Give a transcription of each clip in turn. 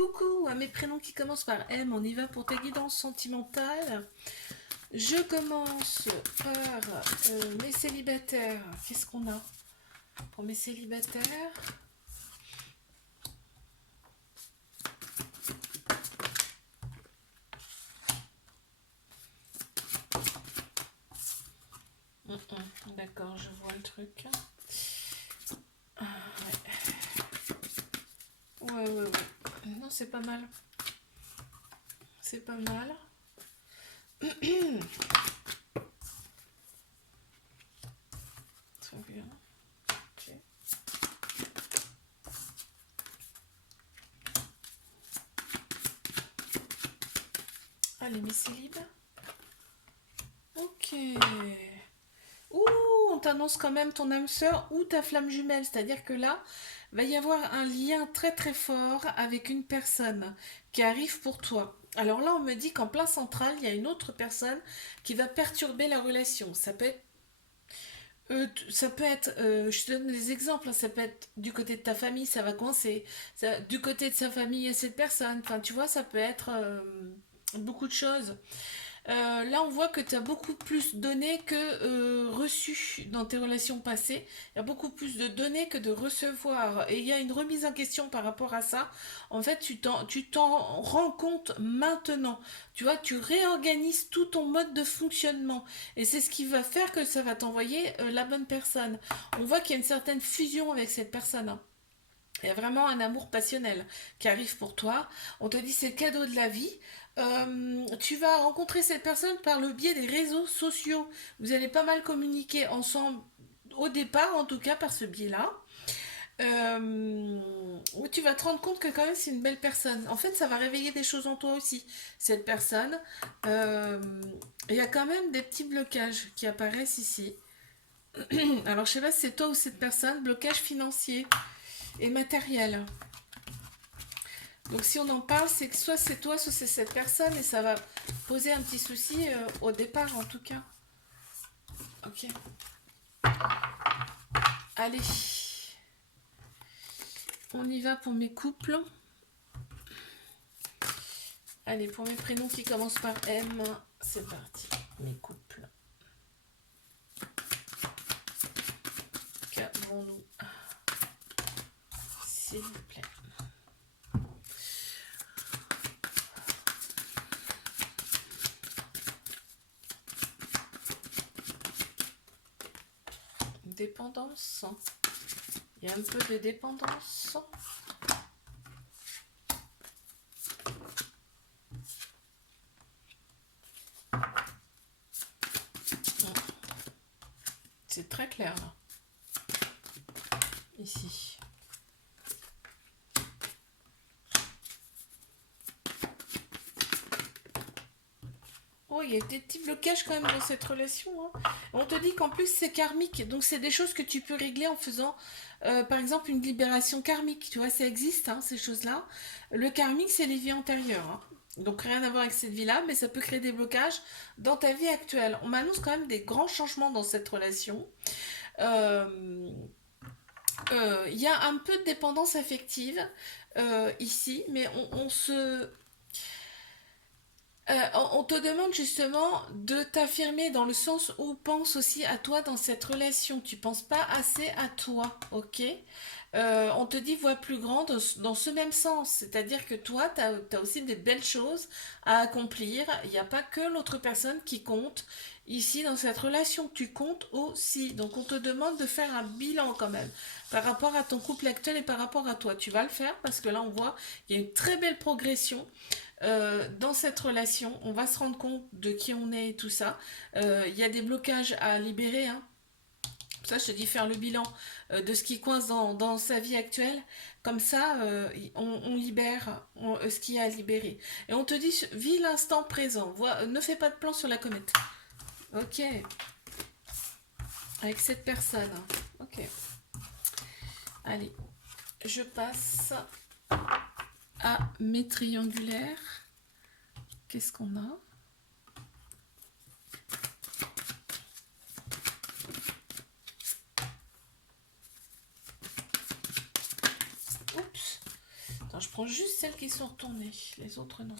Coucou à mes prénoms qui commencent par M, on y va pour ta guidance sentimentale. Je commence par mes célibataires. Qu'est-ce qu'on a pour mes célibataires? D'accord, je vois le truc. Ah, ouais. Non, c'est pas mal. C'est pas mal. Très bien. Ok. Allez, mes célibes. Ok. Ouh, on t'annonce quand même ton âme sœur ou ta flamme jumelle. C'est-à-dire que là, va y avoir un lien très très fort avec une personne qui arrive pour toi. Alors là, on me dit qu'en plein central, il y a une autre personne qui va perturber la relation. Je te donne des exemples, hein. Ça peut être du côté de ta famille, ça va coincer. Du côté de sa famille et cette personne. Enfin, tu vois, ça peut être beaucoup de choses. Là, on voit que tu as beaucoup plus donné que reçu dans tes relations passées. Il y a beaucoup plus de donner que de recevoir. Et il y a une remise en question par rapport à ça. En fait, tu t'en rends compte maintenant. Tu vois, tu réorganises tout ton mode de fonctionnement. Et c'est ce qui va faire que ça va t'envoyer la bonne personne. On voit qu'il y a une certaine fusion avec cette personne, hein. Il y a vraiment un amour passionnel qui arrive pour toi. On te dit c'est le cadeau de la vie. Tu vas rencontrer cette personne par le biais des réseaux sociaux. Vous allez pas mal communiquer ensemble au départ, en tout cas par ce biais-là. Où tu vas te rendre compte que quand même c'est une belle personne. En fait, ça va réveiller des choses en toi aussi, cette personne. Euh, Il y a quand même des petits blocages qui apparaissent ici. Alors, je sais pas si c'est toi ou cette personne, blocage financier et matériel. Donc si on en parle, c'est que soit c'est toi, soit c'est cette personne, et ça va poser un petit souci au départ en tout cas. Ok. Allez. On y va pour mes couples. Allez, pour mes prénoms qui commencent par M, c'est parti. Mes couples. Qu'avons-nous, s'il vous plaît? Dépendance. Il y a un peu de dépendance. C'est très clair là. Ici. Oh, il y a des petits blocages quand même dans cette relation, hein. On te dit qu'en plus c'est karmique, donc c'est des choses que tu peux régler en faisant, par exemple, une libération karmique. Tu vois, ça existe, hein, ces choses-là. Le karmique, c'est les vies antérieures, hein. Donc rien à voir avec cette vie-là, mais ça peut créer des blocages dans ta vie actuelle. On m'annonce quand même des grands changements dans cette relation. Euh, Il y a un peu de dépendance affective ici, mais on te demande justement de t'affirmer dans le sens où pense aussi à toi dans cette relation. Tu penses pas assez à toi, ok? On te dit voix plus grande dans ce même sens. C'est-à-dire que toi, tu as aussi des belles choses à accomplir. Il n'y a pas que l'autre personne qui compte. Ici, dans cette relation, tu comptes aussi. Donc, on te demande de faire un bilan quand même par rapport à ton couple actuel et par rapport à toi. Tu vas le faire parce que là, on voit qu'il y a une très belle progression dans cette relation. On va se rendre compte de qui on est et tout ça. Il y a des blocages à libérer, hein. Ça, je te dis faire le bilan de ce qui coince dans sa vie actuelle. Comme ça, on libère ce qu'il y a à libérer. Et on te dit, vis l'instant présent. Ne fais pas de plan sur la comète. Ok. Avec cette personne. Ok. Allez. Je passe à mes triangulaires. Qu'est-ce qu'on a? prends juste celles qui sont retournées, les autres non.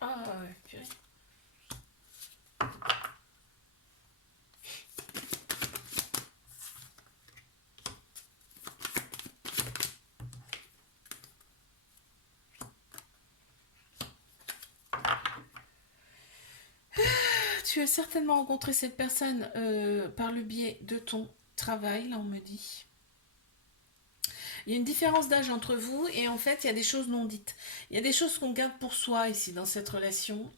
Ah ouais, purée. Tu as certainement rencontré cette personne par le biais de ton travail, là on me dit. Il y a une différence d'âge entre vous et en fait il y a des choses non dites. Il y a des choses qu'on garde pour soi ici dans cette relation.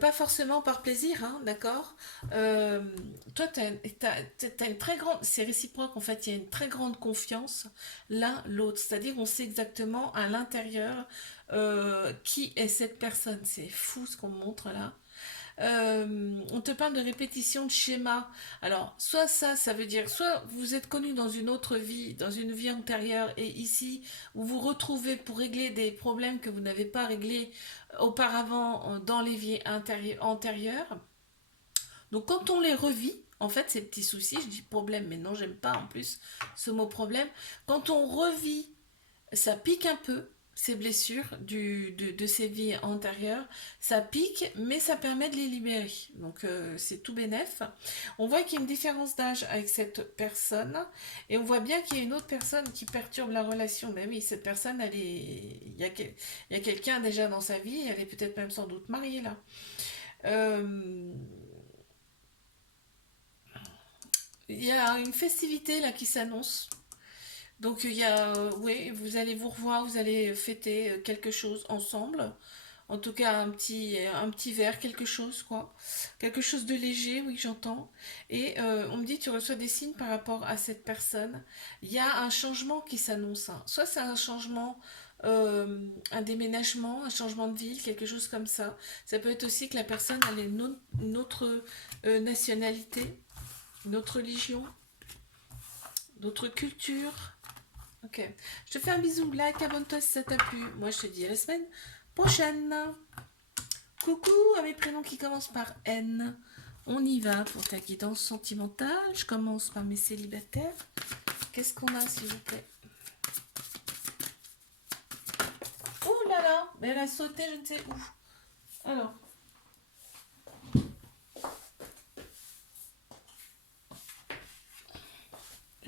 Pas forcément par plaisir, hein, d'accord. Toi t'as une très grande... C'est réciproque en fait, il y a une très grande confiance l'un l'autre. C'est-à-dire on sait exactement à l'intérieur qui est cette personne. C'est fou ce qu'on me montre là. On te parle de répétition de schéma. Alors, soit ça veut dire, soit vous êtes connu dans une autre vie, dans une vie antérieure, et ici, vous vous retrouvez pour régler des problèmes que vous n'avez pas réglés auparavant dans les vies antérieures. Donc, quand on les revit, en fait, ces petits soucis, je dis problème, mais non, j'aime pas en plus ce mot problème. Quand on revit, ça pique un peu, ces blessures de ces vies antérieures, ça pique, mais ça permet de les libérer. Donc c'est tout bénef. On voit qu'il y a une différence d'âge avec cette personne, et on voit bien qu'il y a une autre personne qui perturbe la relation. Ben oui, cette personne, il y a quelqu'un déjà dans sa vie, elle est peut-être même sans doute mariée là. Euh, il y a une festivité là qui s'annonce. Donc il y a, oui, vous allez vous revoir, vous allez fêter quelque chose ensemble. En tout cas, un petit verre, quelque chose, quoi. Quelque chose de léger, oui, j'entends. Et on me dit, tu reçois des signes par rapport à cette personne. Il y a un changement qui s'annonce, hein. Soit c'est un changement, un déménagement, un changement de ville, quelque chose comme ça. Ça peut être aussi que la personne a une autre nationalité, une autre religion, d'autres cultures. Ok. Je te fais un bisou. Like, abonne-toi si ça t'a plu. Moi, je te dis à la semaine prochaine. Coucou à mes prénoms qui commencent par N. On y va pour ta guidance sentimentale. Je commence par mes célibataires. Qu'est-ce qu'on a, s'il vous plaît? Oh là là, mais elle a sauté, je ne sais où. Alors.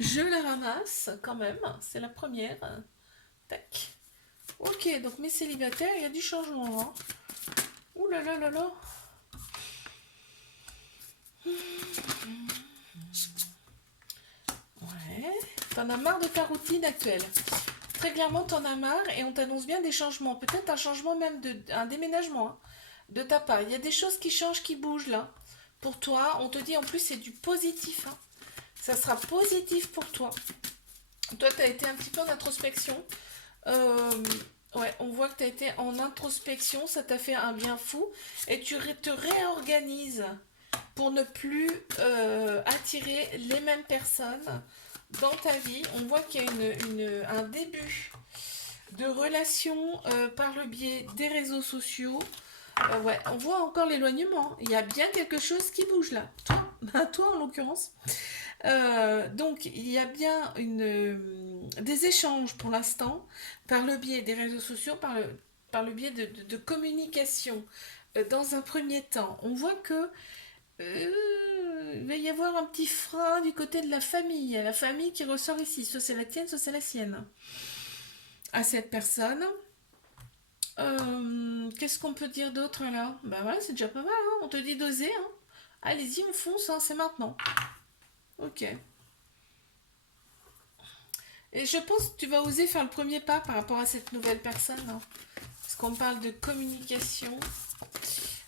Je la ramasse quand même. C'est la première. Tac. Ok, donc mes célibataires, il y a du changement. Hein. Ouh là là là là. Ouais. T'en as marre de ta routine actuelle. Très clairement, t'en as marre et on t'annonce bien des changements. Peut-être un changement même un déménagement hein, de ta part. Il y a des choses qui changent, qui bougent là. Pour toi, on te dit en plus c'est du positif. Hein. Ça sera positif pour toi. Toi, tu as été un petit peu en introspection. Ouais, on voit que tu as été en introspection, ça t'a fait un bien fou. Et tu te réorganises pour ne plus attirer les mêmes personnes dans ta vie. On voit qu'il y a un début de relation par le biais des réseaux sociaux. Ouais, on voit encore l'éloignement. Il y a bien quelque chose qui bouge là. Toi en l'occurrence. Donc, il y a bien des échanges pour l'instant par le biais des réseaux sociaux, par le biais de communication. Dans un premier temps, on voit que il va y avoir un petit frein du côté de la famille. Il y a la famille qui ressort ici. Soit c'est la tienne, soit c'est la sienne. À cette personne. Qu'est-ce qu'on peut dire d'autre là? Bah voilà, c'est déjà pas mal. Hein. On te dit d'oser. Hein. Allez-y, on fonce. Hein, c'est maintenant. Ok. Et je pense que tu vas oser faire le premier pas par rapport à cette nouvelle personne. Hein. Parce qu'on parle de communication.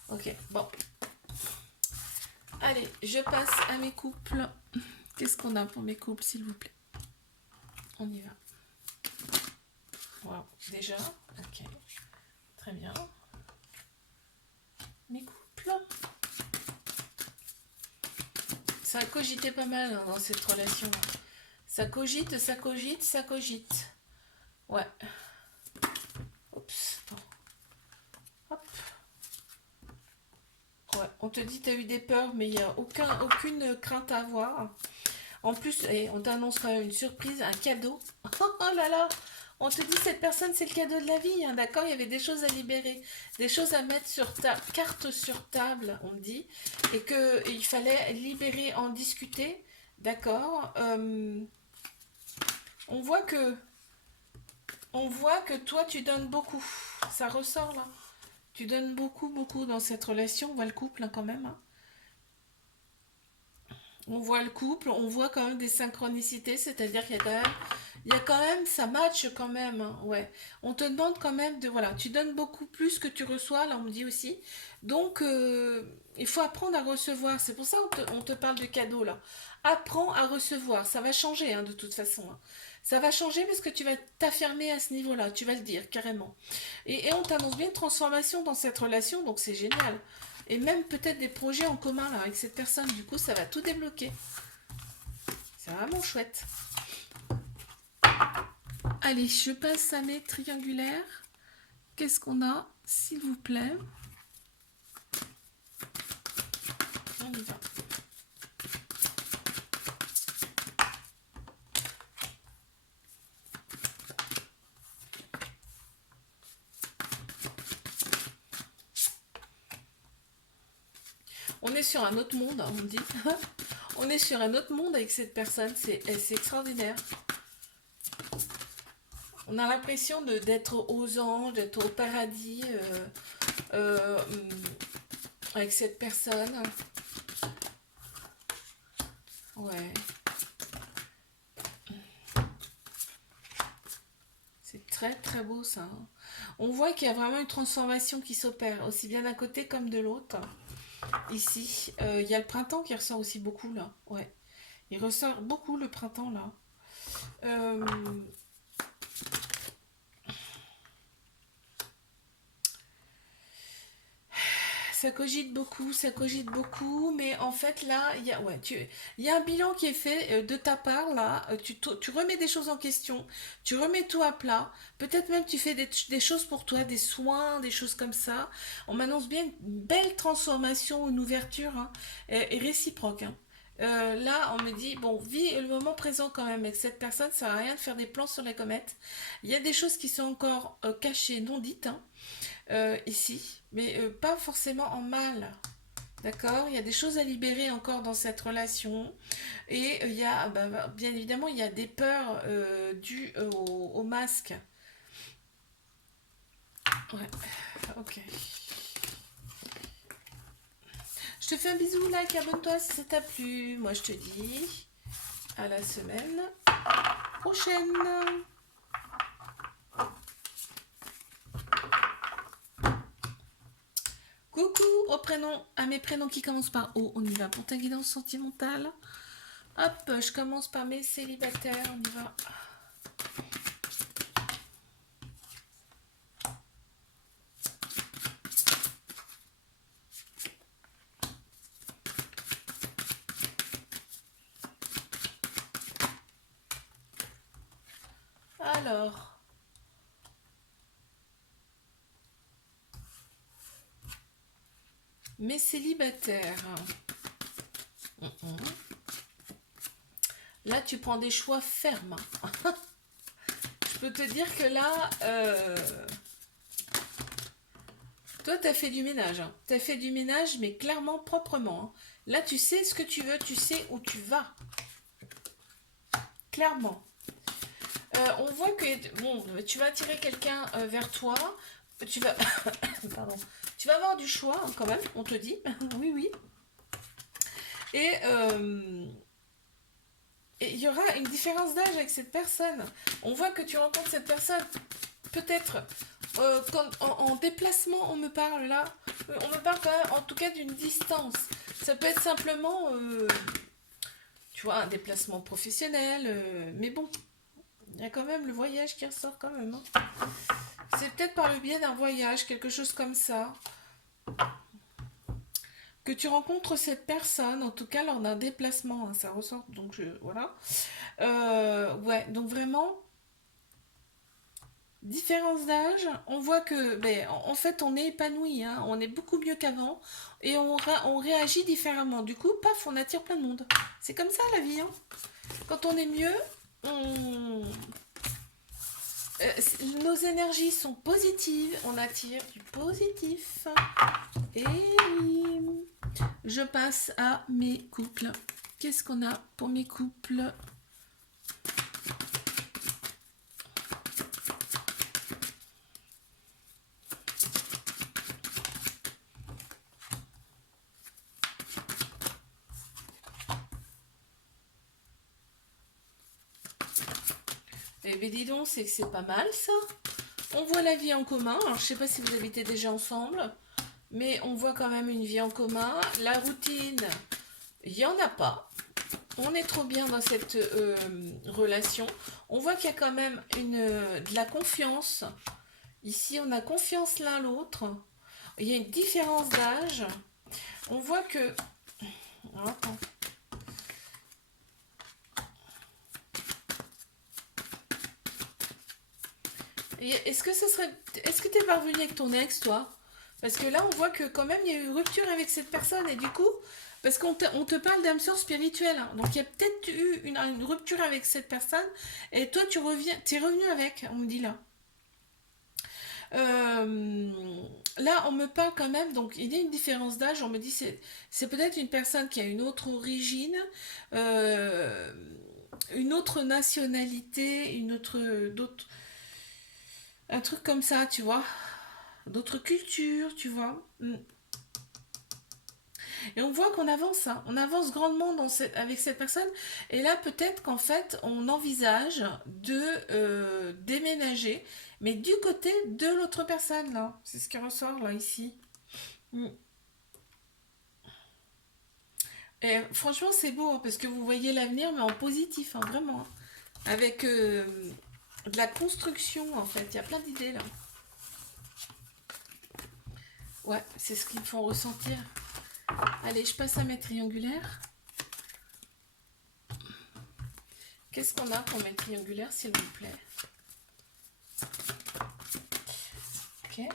Ok, bon. Allez, je passe à mes couples. Qu'est-ce qu'on a pour mes couples, s'il vous plaît? On y va. Wow, déjà. Ok. Très bien. Mes couples. Ça a cogité pas mal hein, dans cette relation. Ça cogite, ça cogite, ça cogite. Ouais. Oups. Attends. Hop. Ouais. On te dit tu as eu des peurs, mais il n'y a aucune crainte à avoir. En plus, on t'annonce quand même une surprise, un cadeau. Oh là là. On te dit cette personne c'est le cadeau de la vie, hein, d'accord? Il y avait des choses à libérer, des choses à mettre sur ta carte sur table, on me dit, et que il fallait libérer, en discuter, d'accord? On voit que toi tu donnes beaucoup, ça ressort là. Tu donnes beaucoup, beaucoup dans cette relation. On voit le couple hein, quand même, hein. On voit le couple, on voit quand même des synchronicités, c'est-à-dire qu'il y a quand même, ça match quand même, hein, ouais. On te demande quand même de, voilà, tu donnes beaucoup plus que tu reçois, là on me dit aussi. Donc, il faut apprendre à recevoir. C'est pour ça on te parle de cadeaux, là. Apprends à recevoir. Ça va changer, hein, de toute façon, hein. Ça va changer parce que tu vas t'affirmer à ce niveau-là, tu vas le dire carrément. Et on t'annonce bien une transformation dans cette relation, donc c'est génial. Et même peut-être des projets en commun là, avec cette personne. Du coup, ça va tout débloquer. C'est vraiment chouette. Allez, je passe à mes triangulaires. Qu'est-ce qu'on a, s'il vous plaît? On y va. On est sur un autre monde, on me dit. On est sur un autre monde avec cette personne. C'est extraordinaire. On a l'impression d'être aux anges, d'être au paradis euh, avec cette personne. Ouais. C'est très très beau ça, hein. On voit qu'il y a vraiment une transformation qui s'opère, aussi bien d'un côté comme de l'autre. Ici, il y a le printemps qui ressort aussi beaucoup là. Ouais. Il ressort beaucoup le printemps là. Euh, ça cogite beaucoup, mais en fait là, il y a un bilan qui est fait de ta part là. Tu remets des choses en question, tu remets tout à plat. Peut-être même tu fais des choses pour toi, des soins, des choses comme ça. On m'annonce bien une belle transformation, une ouverture hein, et réciproque, hein. Là, on me dit, bon, vis le moment présent quand même avec cette personne, ça sert à rien de faire des plans sur la comète. Il y a des choses qui sont encore cachées, non dites, hein, ici, mais pas forcément en mal. D'accord? Il y a des choses à libérer encore dans cette relation. Et il y a, bien évidemment, il y a des peurs dues au masque. Ouais, ok. Je te fais un bisou, like, abonne-toi si ça t'a plu. Moi, je te dis à la semaine prochaine. Coucou à mes prénoms qui commencent par O. On y va pour ta guidance sentimentale. Hop, je commence par mes célibataires. On y va. Alors, mes célibataires. Là, tu prends des choix fermes. Je peux te dire que là, toi, tu as fait du ménage, hein. Tu as fait du ménage, mais clairement, proprement, hein. Là, tu sais ce que tu veux, tu sais où tu vas. Clairement. On voit que bon, tu vas attirer quelqu'un vers toi. Tu vas, pardon, tu vas avoir du choix hein, quand même. On te dit, oui, oui. Et il y aura une différence d'âge avec cette personne. On voit que tu rencontres cette personne peut-être en déplacement. On me parle là. On me parle quand même, en tout cas, d'une distance. Ça peut être simplement, tu vois, un déplacement professionnel. Mais bon. Il y a quand même le voyage qui ressort quand même, hein. C'est peut-être par le biais d'un voyage, quelque chose comme ça. que tu rencontres cette personne, en tout cas lors d'un déplacement, hein, ça ressort, donc voilà. Ouais, donc vraiment, différence d'âge, on voit que, ben, en fait, on est épanoui, hein, on est beaucoup mieux qu'avant, et on réagit différemment. Du coup, paf, on attire plein de monde. C'est comme ça la vie, hein. Quand on est mieux, on... nos énergies sont positives, on attire du positif. Et oui. Je passe à mes couples. Qu'est-ce qu'on a pour mes couples? Eh bien dis donc, c'est que c'est pas mal ça. On voit la vie en commun. Alors je sais pas si vous habitez déjà ensemble, mais on voit quand même une vie en commun. La routine, il n'y en a pas. On est trop bien dans cette relation. On voit qu'il y a quand même de la confiance. Ici, on a confiance l'un l'autre. Il y a une différence d'âge. On voit que... Attends. Est-ce que est-ce que t'es parvenu avec ton ex, toi? Parce que là, on voit que quand même, il y a eu rupture avec cette personne. Et du coup, parce on te parle d'âme sœur spirituelle, hein. Donc il y a peut-être eu une rupture avec cette personne. Et toi, t'es revenu avec, on me dit là. Euh, Là, on me parle quand même, donc il y a une différence d'âge. On me dit c'est peut-être une personne qui a une autre origine, euh, une autre nationalité, un truc comme ça, tu vois, d'autres cultures, tu vois. Et on voit qu'on avance, hein. On avance grandement avec cette personne. Et là, peut-être qu'en fait, on envisage de déménager, mais du côté de l'autre personne, là. C'est ce qui ressort, là, ici. Mm. Et franchement, c'est beau, hein, parce que vous voyez l'avenir, mais en positif, hein, vraiment, hein. Avec de la construction, en fait. Il y a plein d'idées, là. Ouais, c'est ce qu'ils me font ressentir. Allez, je passe à mes triangulaires. Qu'est-ce qu'on a pour mes triangulaires, s'il vous plaît? Ok.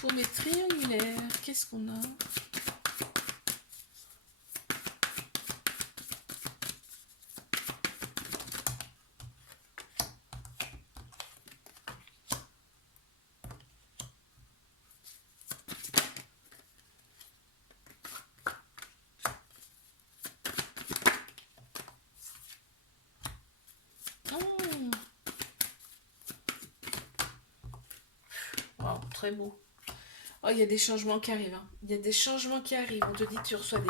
Pour mes triangulaires, qu'est-ce qu'on a? Oh, wow, très beau. Oh, il y a des changements qui arrivent, hein. Il y a des changements qui arrivent. On te dit que tu reçois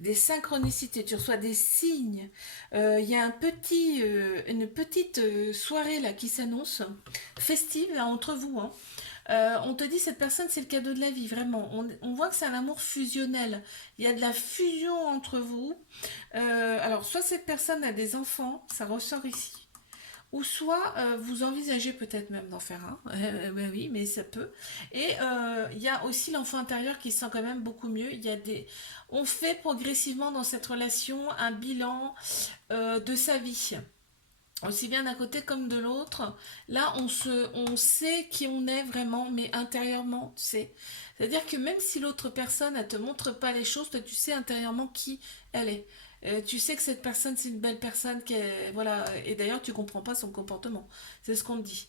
des synchronicités, tu reçois des signes. Il y a une petite soirée là qui s'annonce, festive là, entre vous, hein. On te dit cette personne c'est le cadeau de la vie, vraiment. On voit que c'est un amour fusionnel. Il y a de la fusion entre vous. Alors soit cette personne a des enfants, ça ressort ici. Ou soit vous envisagez peut-être même d'en faire un. Ben oui, mais ça peut. Et il y a aussi l'enfant intérieur qui se sent quand même beaucoup mieux. On fait progressivement dans cette relation un bilan de sa vie, aussi bien d'un côté comme de l'autre. Là, on sait qui on est vraiment, mais intérieurement, tu sais. C'est-à-dire que même si l'autre personne, elle te montre pas les choses, toi, tu sais intérieurement qui elle est. Tu sais que cette personne, c'est une belle personne, voilà. Et d'ailleurs, tu comprends pas son comportement. C'est ce qu'on te dit.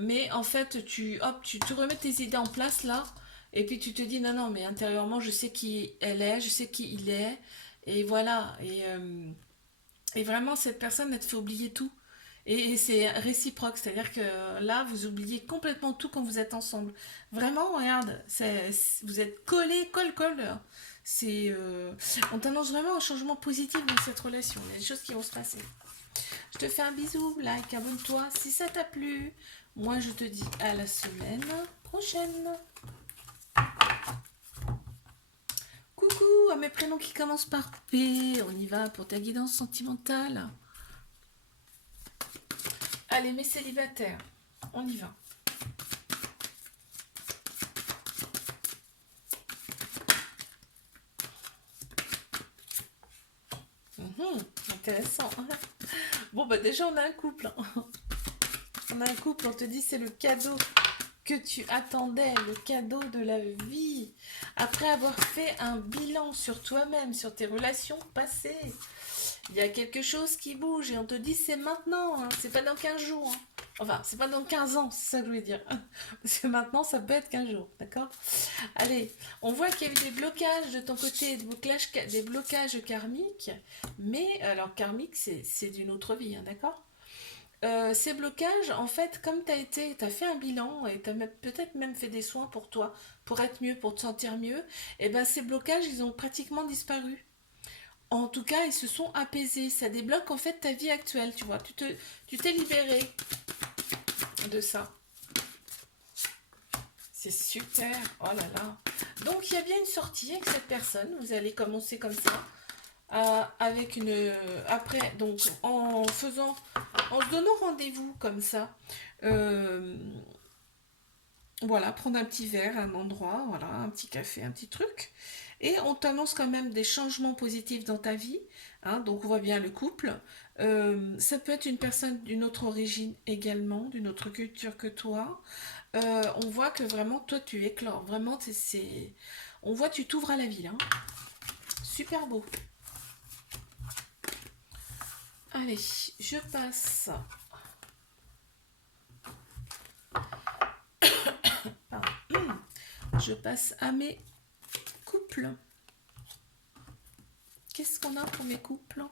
Mais en fait, tu te remets tes idées en place là, et puis tu te dis non, non, mais intérieurement, je sais qui elle est, je sais qui il est, et voilà. Et vraiment, cette personne, elle te fait oublier tout. Et c'est réciproque, c'est-à-dire que là, vous oubliez complètement tout quand vous êtes ensemble. Vraiment, regarde, vous êtes collés, colle. C'est, on t'annonce vraiment un changement positif dans cette relation. Il y a des choses qui vont se passer. Je te fais un bisou, like, abonne-toi si ça t'a plu. Moi, je te dis à la semaine prochaine. Coucou à mes prénoms qui commencent par P. On y va pour ta guidance sentimentale. Allez, mes célibataires, on y va. Intéressant. Bon, bah déjà, on a un couple. On a un couple, on te dit c'est le cadeau que tu attendais, le cadeau de la vie. Après avoir fait un bilan sur toi-même, sur tes relations passées, il y a quelque chose qui bouge et on te dit c'est maintenant, hein, c'est pas dans 15 jours. Hein. Enfin, c'est pas dans 15 ans, c'est ça que je voulais dire. Parce que maintenant, ça peut être 15 jours, d'accord? Allez, on voit qu'il y a eu des blocages de ton côté, des blocages karmiques. Mais, alors karmique, c'est d'une autre vie, hein, d'accord? Ces blocages, en fait, comme t'as fait un bilan et peut-être même fait des soins pour toi, pour être mieux, pour te sentir mieux, et ben ces blocages, ils ont pratiquement disparu. En tout cas, ils se sont apaisés. Ça débloque en fait ta vie actuelle, tu vois. Tu t'es libéré de ça. C'est super. Oh là là. Donc, il y a bien une sortie avec cette personne. Vous allez commencer comme ça. Avec une. Après, donc, en se donnant rendez-vous comme ça. Voilà, prendre un petit verre, un endroit, voilà, un petit café, un petit truc. Et on t'annonce quand même des changements positifs dans ta vie. Hein, donc on voit bien le couple. Ça peut être une personne d'une autre origine également, d'une autre culture que toi. On voit que vraiment, toi, tu éclores. Vraiment, on voit que tu t'ouvres à la vie, là. Super beau. Allez, je passe. Pardon. Je passe à mes couples. Qu'est-ce qu'on a pour mes couples?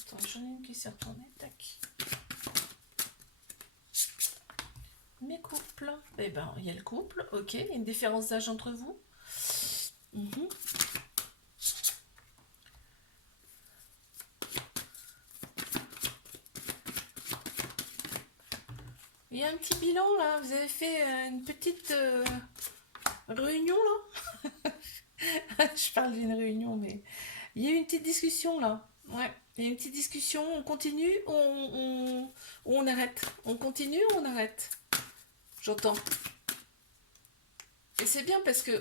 Attends, j'en ai une qui s'est retournée. Tac. Mes couples. Eh ben, il y a le couple. Ok, il y a une différence d'âge entre vous. Il y a un petit bilan là. Vous avez fait une petite réunion là. Je parle d'une réunion, mais il y a eu une petite discussion là. Ouais, il y a une petite discussion. On continue ou on arrête? On continue ou on arrête? J'entends. Et c'est bien parce que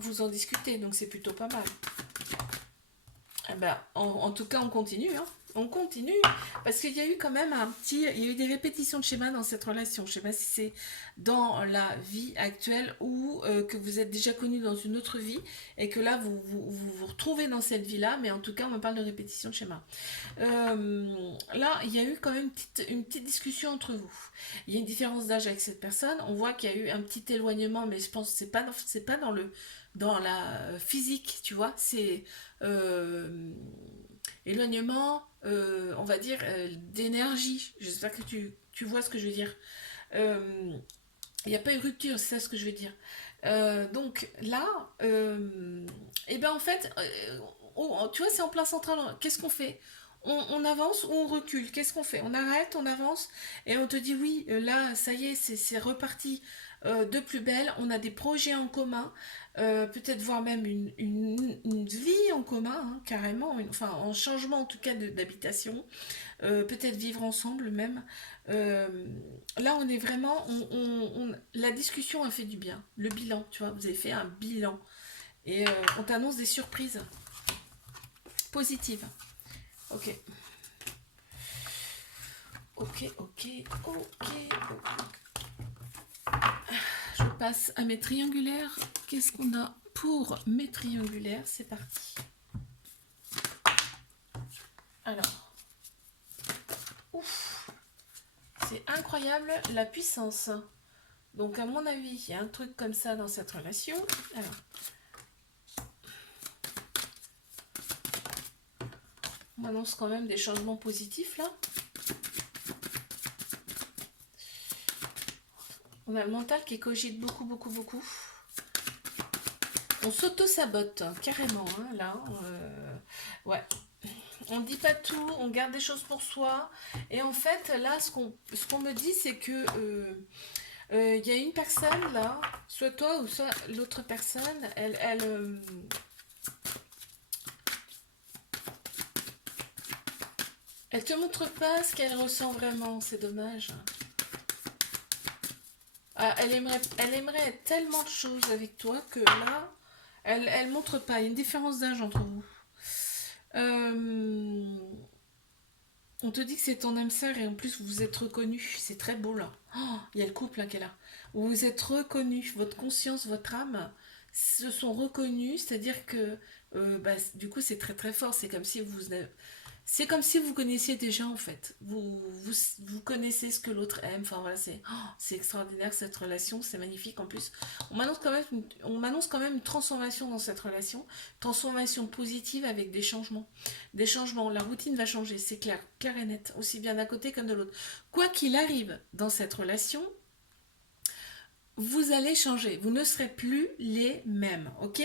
vous en discutez, donc c'est plutôt pas mal. Eh ben, en tout cas, on continue, hein. On continue parce qu'il y a eu quand même il y a eu des répétitions de schémas dans cette relation. Je sais pas si c'est dans la vie actuelle ou que vous êtes déjà connu dans une autre vie et que là vous retrouvez dans cette vie-là, mais en tout cas on me parle de répétition de schémas. Là, il y a eu quand même une petite discussion entre vous. Il y a une différence d'âge avec cette personne. On voit qu'il y a eu un petit éloignement, mais je pense que c'est pas dans la physique, tu vois. C'est euh, éloignement, on va dire, d'énergie. J'espère que tu vois ce que je veux dire. Euh, Il n'y a pas eu rupture, c'est ça ce que je veux dire. Donc là, et ben en fait, tu vois, c'est en plein central. Qu'est-ce qu'on fait? On avance ou on recule? Qu'est-ce qu'on fait? On arrête, on avance, et on te dit oui, là, ça y est, c'est reparti de plus belle. On a des projets en commun, peut-être voir même une vie en commun, hein, carrément, enfin, en changement en tout cas d'habitation. Peut-être vivre ensemble même. Euh, Là, on est vraiment, la discussion a fait du bien. Le bilan, tu vois, vous avez fait un bilan et on t'annonce des surprises positives. Ok, ok, ok, ok. Je passe à mes triangulaires. Qu'est-ce qu'on a pour mes triangulaires? C'est parti. Alors, ouf, c'est incroyable la puissance. Donc à mon avis, il y a un truc comme ça dans cette relation. Alors, on annonce quand même des changements positifs là. On a le mental qui cogite beaucoup, beaucoup, beaucoup. On s'auto-sabote, hein, carrément, hein, là. Ouais. On ne dit pas tout, on garde des choses pour soi. Et en fait, là, ce qu'on me dit, c'est que Il y a une personne là, soit toi ou soit l'autre personne, elle te montre pas ce qu'elle ressent vraiment, c'est dommage. Ah, elle aimerait tellement de choses avec toi que là, elle montre pas. Il y a une différence d'âge entre vous. Euh, on te dit que c'est ton âme sœur et en plus vous vous êtes reconnus. C'est très beau là. Oh, il y a le couple là, qui est là. Vous vous êtes reconnus. Votre conscience, votre âme se sont reconnus. C'est-à-dire que bah, du coup c'est très très fort. C'est comme si vous connaissiez déjà en fait. Vous connaissez ce que l'autre aime. Enfin voilà, c'est extraordinaire cette relation, c'est magnifique en plus. On m'annonce quand même une transformation dans cette relation, transformation positive avec des changements. Des changements, la routine va changer, c'est clair, clair et net, aussi bien d'un côté comme de l'autre. Quoi qu'il arrive dans cette relation, vous allez changer, vous ne serez plus les mêmes, ok?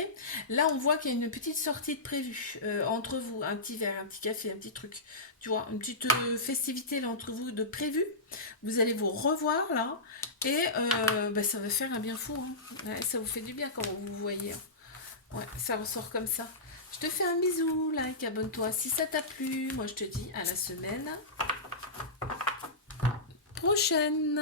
Là, on voit qu'il y a une petite sortie de prévue entre vous, un petit verre, un petit café, un petit truc, tu vois, une petite festivité là entre vous de prévu. Vous allez vous revoir là et bah, ça va faire un bien fou, hein. Ouais, ça vous fait du bien quand vous vous voyez, hein. Ouais, ça ressort comme ça. Je te fais un bisou, like, abonne-toi si ça t'a plu. Moi, je te dis à la semaine prochaine.